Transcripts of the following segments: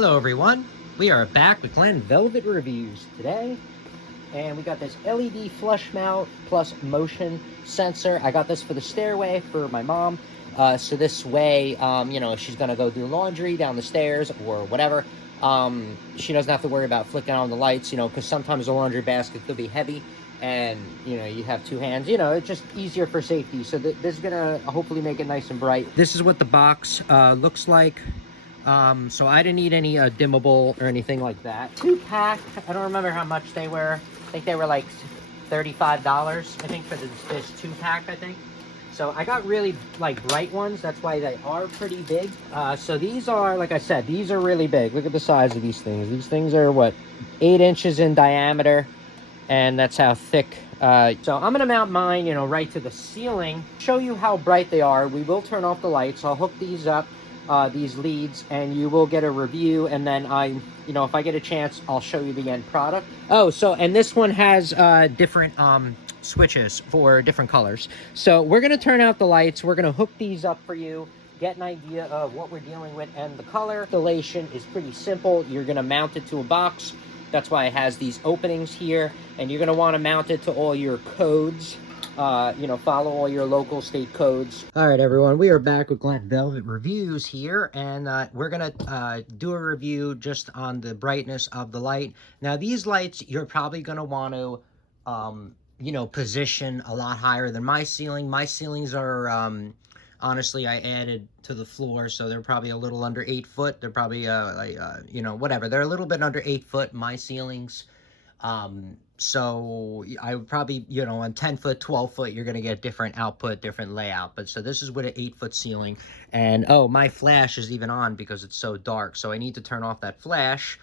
Hello everyone, we are back with Glen Velvet Reviews today, and we got this LED flush mount plus motion sensor. I got this for the stairway for my mom, so this way, if she's gonna go do laundry down the stairs or whatever, she doesn't have to worry about flicking on the lights, because sometimes the laundry basket could be heavy, and you have two hands, it's just easier for safety. So this is gonna hopefully make it nice and bright. This is what the box looks like. So I didn't need any dimmable or anything like that. 2-pack, I don't remember how much they were. I think they were like $35, I think, for this 2-pack, I think. So I got really like bright ones, that's why they are pretty big. So these are, like I said, these are really big. Look at the size of these things. These things are, what, 8 inches in diameter, and that's how thick. So I'm gonna mount mine, right to the ceiling. Show you how bright they are. We will turn off the lights. I'll hook these up. These leads, and you will get a review, and then if I get a chance, I'll show you the end product. Oh, so, and this one has different switches for different colors. So we're gonna turn out the lights, we're gonna hook these up for you, get an idea of what we're dealing with, and the color installation is pretty simple. You're gonna mount it to a box. That's why it has these openings here, and you're gonna wanna mount it to all your codes. Follow all your local state codes. All right, everyone, we are back with Glen Velvet Reviews here, and we're gonna do a review just on the brightness of the light. Now, these lights, you're probably gonna want to, position a lot higher than my ceiling. My ceilings are, honestly, I added to the floor, so they're probably a little under 8 foot. They're probably, whatever. They're a little bit under 8 foot, my ceilings. So I would probably, on 10 foot, 12 foot, you're going to get different output, different layout. But so this is with an 8-foot ceiling. And, oh, my flash is even on because it's so dark. So I need to turn off that flash,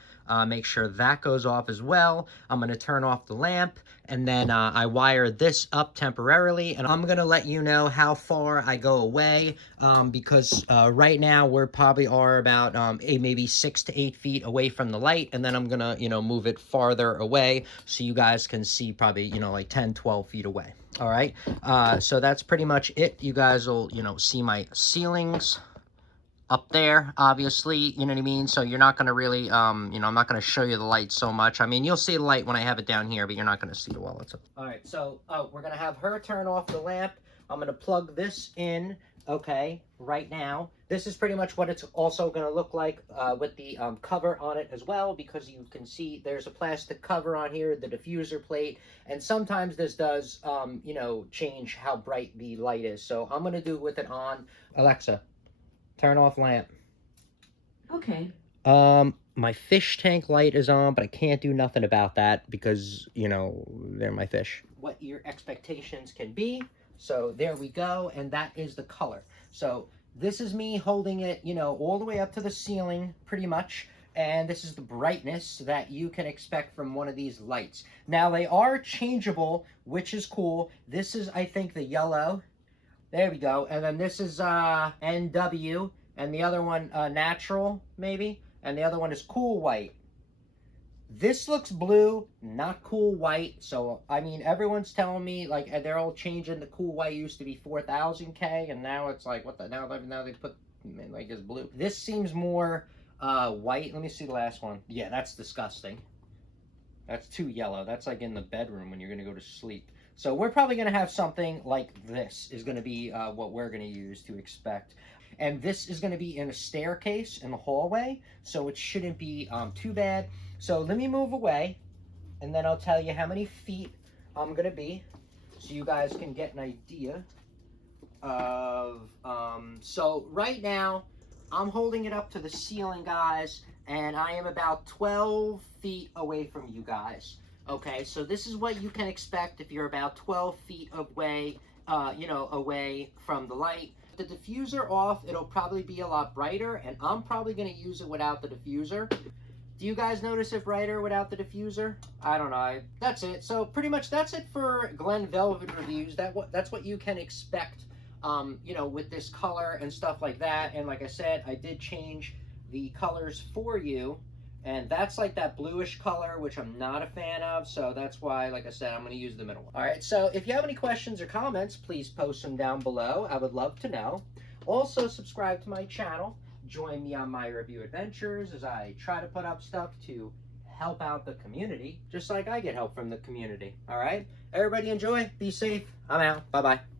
make sure that goes off as well. I'm going to turn off the lamp, and then I wire this up temporarily. And I'm going to let you know how far I go away, because right now we're probably are about maybe 6 to 8 feet away from the light. And then I'm going to, move it farther away so you guys can see probably, like 10, 12 feet away. All right. So that's pretty much it. You guys will, see my ceilings up there, obviously, you know what I mean? So you're not going to really, I'm not going to show you the light so much. I mean, you'll see the light when I have it down here, but you're not going to see it while it's up. All right, so we're going to have her turn off the lamp. I'm going to plug this in, okay, right now. This is pretty much what it's also going to look like with the cover on it as well, because you can see there's a plastic cover on here, the diffuser plate, and sometimes this does, change how bright the light is. So I'm going to do it with it on. Alexa, turn off lamp. Okay. My fish tank light is on, but I can't do nothing about that because, they're my fish. What your expectations can be. So there we go, and that is the color. So this is me holding it, all the way up to the ceiling, pretty much. And this is the brightness that you can expect from one of these lights. Now, they are changeable, which is cool. This is, I think, the yellow. There we go. And then this is NW, and the other one natural, maybe. And the other one is cool white. This looks blue, not cool white. So, I mean, everyone's telling me, like, they're all changing. The cool white used to be 4,000K, and now it's like, what the, now they put, like, it's blue. This seems more white. Let me see the last one. Yeah, that's disgusting. That's too yellow. That's like in the bedroom when you're going to go to sleep. So we're probably going to have something like this is going to be what we're going to use to expect. And this is going to be in a staircase in the hallway, so it shouldn't be too bad. So let me move away, and then I'll tell you how many feet I'm going to be, so you guys can get an idea of... So right now, I'm holding it up to the ceiling, guys, and I am about 12 feet away from you guys. Okay, so this is what you can expect if you're about 12 feet away, away from the light. The diffuser off, it'll probably be a lot brighter, and I'm probably going to use it without the diffuser. Do you guys notice it brighter without the diffuser? I don't know. That's it. So pretty much that's it for Glen Velvet Reviews. That's what you can expect, with this color and stuff like that. And like I said, I did change the colors for you. And that's like that bluish color, which I'm not a fan of. So that's why, like I said, I'm going to use the middle one. All right, so if you have any questions or comments, please post them down below. I would love to know. Also, subscribe to my channel. Join me on my review adventures as I try to put up stuff to help out the community, just like I get help from the community. All right? Everybody enjoy. Be safe. I'm out. Bye-bye.